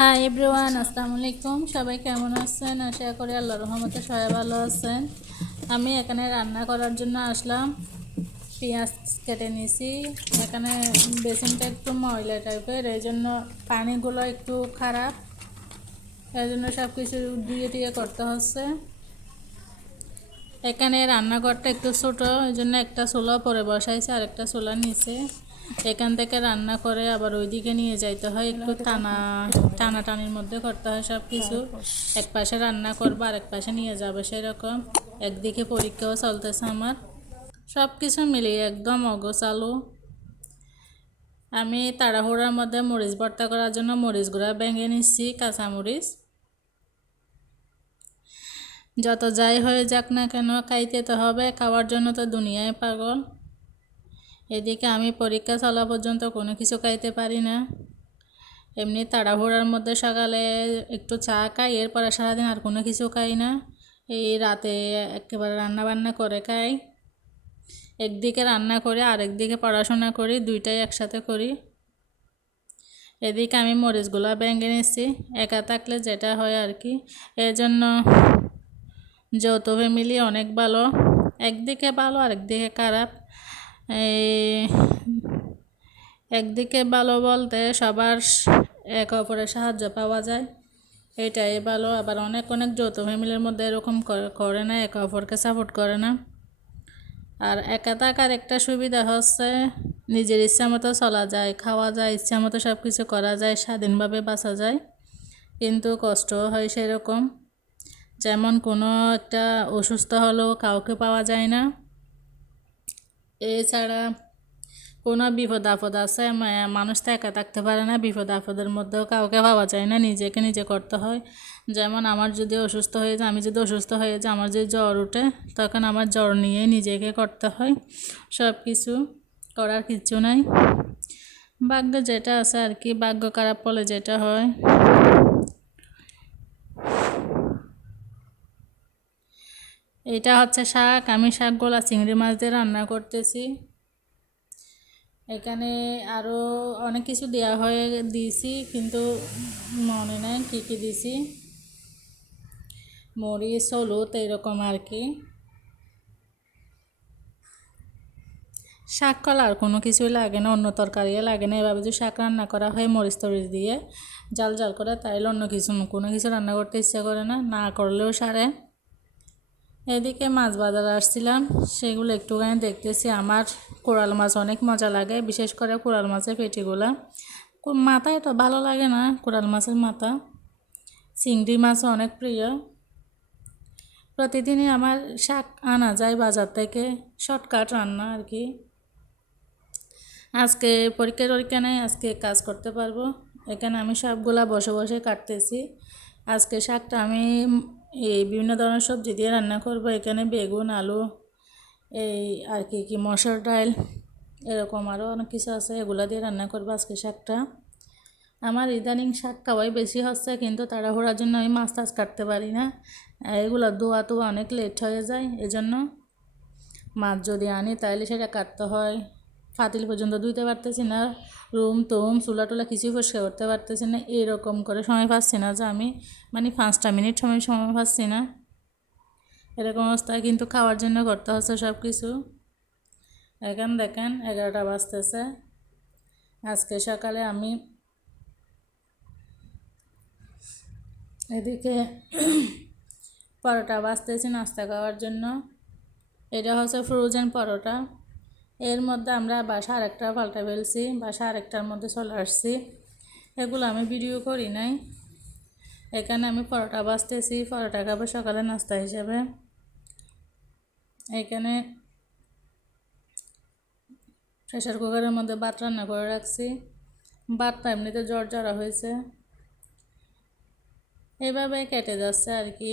Hi everyone, আসসালামু আলাইকুম। সবাই কেমন আছেন? আশা করি আল্লাহর রহমতে সবাই ভালো আছেন। আমি এখানে রান্না করার জন্য আসলাম। পেঁয়াজ কেটে নিয়েছি। এখানে বেসিনটা একটু ময়লা টাইপের, এই জন্য পানিগুলো একটু খারাপ, এই জন্য সব কিছু ধুয়ে টুয়ে করতে হচ্ছে। এখানে রান্নাঘরটা একটু ছোটো, এই জন্য একটা চুলা পরে বসাইছে আর একটা চুলা নিচে। এখান থেকে রান্না করে আবার ওইদিকে নিয়ে যাইতে হয়, একটু টানাটানির মধ্যে করতে হয় সব কিছু। এক পাশে রান্না করবো আর এক পাশে নিয়ে যাবে সেরকম। একদিকে পরীক্ষাও চলতেছে আমার। সব কিছু মিলিয়ে একদম অগোছালো। আমি তাড়াহুড়ার মধ্যে মরিচ ভর্তা করার জন্য মরিচ গুঁড়া ভেঙে নিচ্ছি, কাঁচামরিচ। যত যাই হয়ে যাক না কেন, খাইতে তো হবে, খাওয়ার জন্য তো দুনিয়ায় পাগল। এদিকে আমি পরীক্ষা চলা পর্যন্ত কোনো কিছু খাইতে পারি না। এমনি তাড়াহুড়ার মধ্যে সকালে একটু চা খাই, এরপরে সারাদিন আর কোনো কিছু খাই না। এই রাতে একেবারে রান্না বান্না করে খাই। একদিকে রান্না করি আর একদিকে পড়াশোনা করি, দুইটাই একসাথে করি। এদিকে আমি মরিচগুলো ভেঙে নিচ্ছি, একা থাকলে যেটা হয় আর কি। এর জন্য যৌথ ফ্যামিলি অনেক ভালো, একদিকে ভালো আর একদিকে খারাপ। এই একদিকে ভালো বলতে সবার একে অপরের সাহায্য পাওয়া যায়, এটাই ভালো। আবার অনেক অনেক যৌথ ফ্যামিলির মধ্যে এরকম করে না, একে অপরকে সাপোর্ট করে না। আর একা থাকার একটা সুবিধা হচ্ছে নিজের ইচ্ছা মতো চলা যায়, খাওয়া যায়, ইচ্ছা মতো সব কিছু করা যায়, স্বাধীনভাবে বাঁচা যায়। কিন্তু কষ্টও হয় সেরকম, যেমন কোনো একটা অসুস্থ হলেও কাউকে পাওয়া যায় না। এছাড়া কোনো বিপদ আপদ আছে, মানুষ তো একা থাকতে পারে না, বিপদ আপদের মধ্যেও কাউকে পাওয়া যায় না, নিজেকে নিজে করতে হয়। যেমন আমার যদি অসুস্থ হয়ে যায়, আমি যদি অসুস্থ হয়ে যাই, আমার যদি জ্বর ওঠে, তখন আমার জ্বর নিয়েই নিজেকে করতে হয় সব কিছু, করার কিচ্ছু নাই। ভাগ্য যেটা আছে আর কি, ভাগ্য খারাপ হলে যেটা হয়। এটা হচ্ছে শাক, আমি শাকগুলা চিংড়ি মাছ দিয়ে রান্না করতেছি। এখানে আরও অনেক কিছু দেওয়া হয়ে দিয়েছি, কিন্তু মনে নেই কী কী দিয়েছি। মরিচ, হলুদ, এইরকম আর কি। শাক কলা আর কোনো কিছুই লাগে না, অন্য তরকারিও লাগে না। এভাবে যদি শাক রান্না করা হয় মরিচ তরিচ দিয়ে জাল জাল করে, তাইলে অন্য কোনো কিছু রান্না করতে ইচ্ছা করে না, না করলেও সারে। এদিকে মাছ বাজারে আসছিলাম, সেগুলো একটুখানি দেখতেছি। আমার কোরাল মাছ অনেক মজা লাগে, বিশেষ করে কোরাল মাছের পেটিগুলা। মাথা এত ভালো লাগে না, কোরাল মাছের মাথা। চিংড়ি মাছও অনেক প্রিয়। প্রতিদিনই আমার শাক আনা যায় বাজার থেকে, শর্টকাট রান্না আর কি। আজকে পরীক্ষা নেই, আজকে কাজ করতে পারবো। এখানে আমি সবগুলা বসে বসে কাটতেছি। আজকে শাকটা আমি এই বিভিন্ন ধরনের সবজি দিয়ে রান্না করব। এখানে বেগুন, আলু, এই আর কি মসুর ডাল, এরকম আরও অনেক কিছু আছে, এগুলা দিয়ে রান্না করবো আজকে শাকটা। আমার ইদানিং শাক খাওয়াই বেশি হচ্ছে, কিন্তু তাড়াহুড়ার জন্য আমি মাছ টাছ কাটতে পারি না। এগুলো ধোয়া তো অনেক লেট হয়ে যায়, এজন্য মাছ যদি আনি তাহলে সেটা কাটতে হয়। ফাতিল পর্যন্ত ধুইতে পারতেছি না, রুম টুম চুলা টুলা কিছুই পরিষ্কার করতে পারতেছি না। এরকম করে সময় পাচ্ছি না যে আমি 5টা মিনিট সময় পাচ্ছি না, এরকম অবস্থায়। কিন্তু খাওয়ার জন্য করতে হচ্ছে সব কিছু। এখন দেখেন 11টা বাজতেছে। আজকে সকালে আমি এদিকে পরোটা বাজতেছি নাস্তা খাওয়ার জন্য। এটা হচ্ছে ফ্রোজেন পরোটা। এর মধ্যে আমরা বাসা আরেকটা পাল্টা ফেলছি, বাসা আরেকটার মধ্যে চলে আসছি। এগুলো আমি ভিডিও করি নাই। এখানে আমি পরোটা বাজতেছি, পরোটা খাবো সকালে নাস্তা হিসেবে। এখানে প্রেশার কুকারের মধ্যে ভাত রান্না করে রাখছি। ভাতটা এমনিতে জ্বর হয়েছে, এভাবে কেটে যাচ্ছে আর কি।